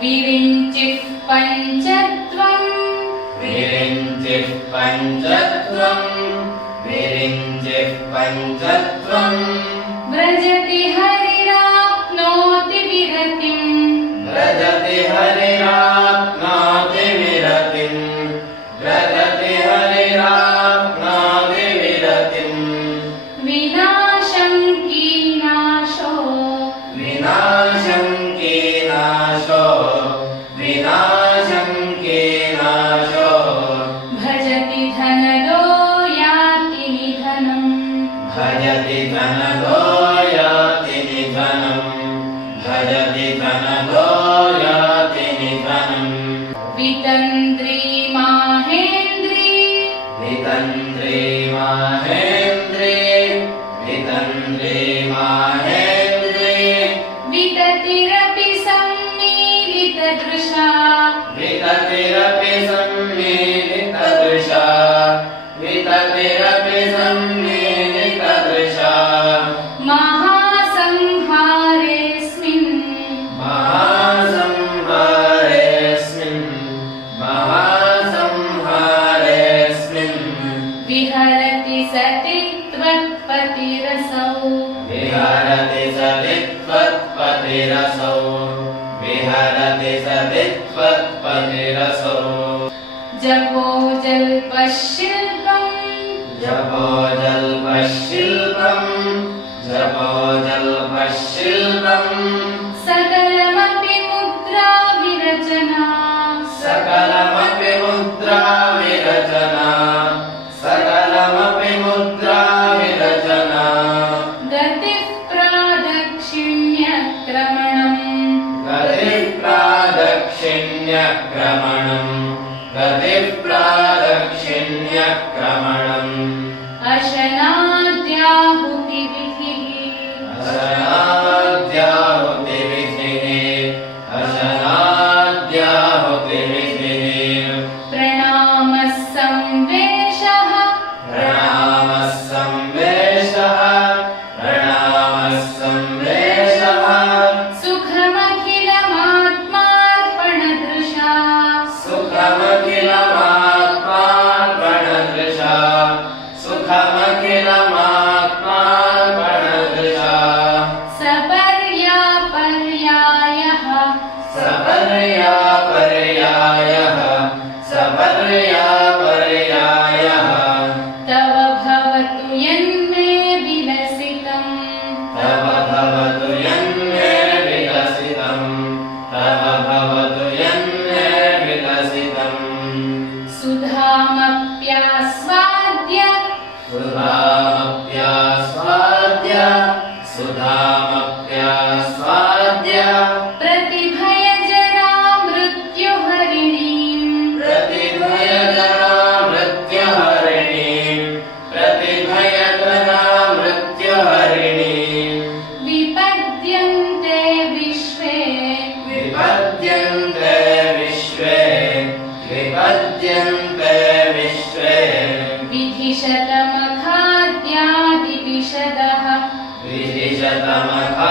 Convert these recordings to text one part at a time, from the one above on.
विरिञ्चिः पञ्चत्वम् विरिञ्चिः पञ्चत्वम् विरिञ्चिः पञ्चत्वम् व्रजति हरिराप्नोति विरतिम्। व्रजति हरिरा गनगायाति निधनं भजति गण गायातिनि धनम् वितन्त्रि माहेन्द्रितन्त्रे महेन्द्रे वितन्त्रे महेन्द्रे। विततिरपि समीतदृशा विततिरपि समे विततिरपि समे रसौ विहरति सदित्वत्पतिरसौ जपो जल्पश्य प्रत्यक्रमणम् गतिः सुधामप्यास्वाद्य सुधामप्यास्वाद्य सुधा खाद्यादिविशदः विदिशतमः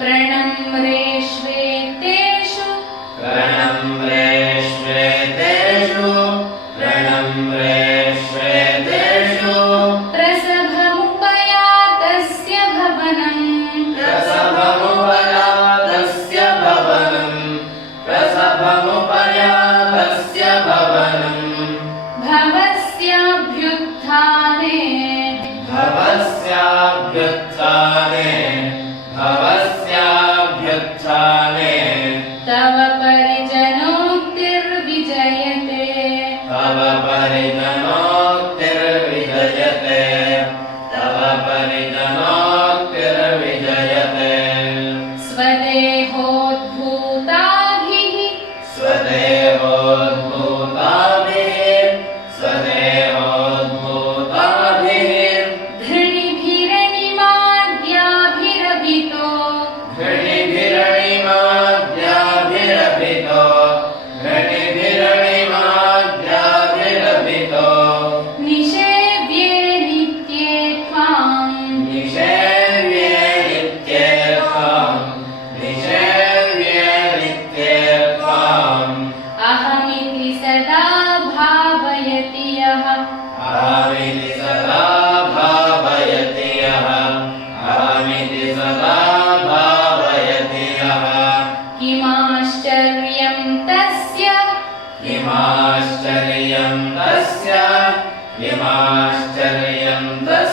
प्रणम् தவ मिति सदा भावयति यः। आमिति सदा भावयति यः। किमाश्चर्यम् तस्य? किमाश्चर्यं तस्य? किमाश्चर्यम् तस्य?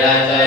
Laila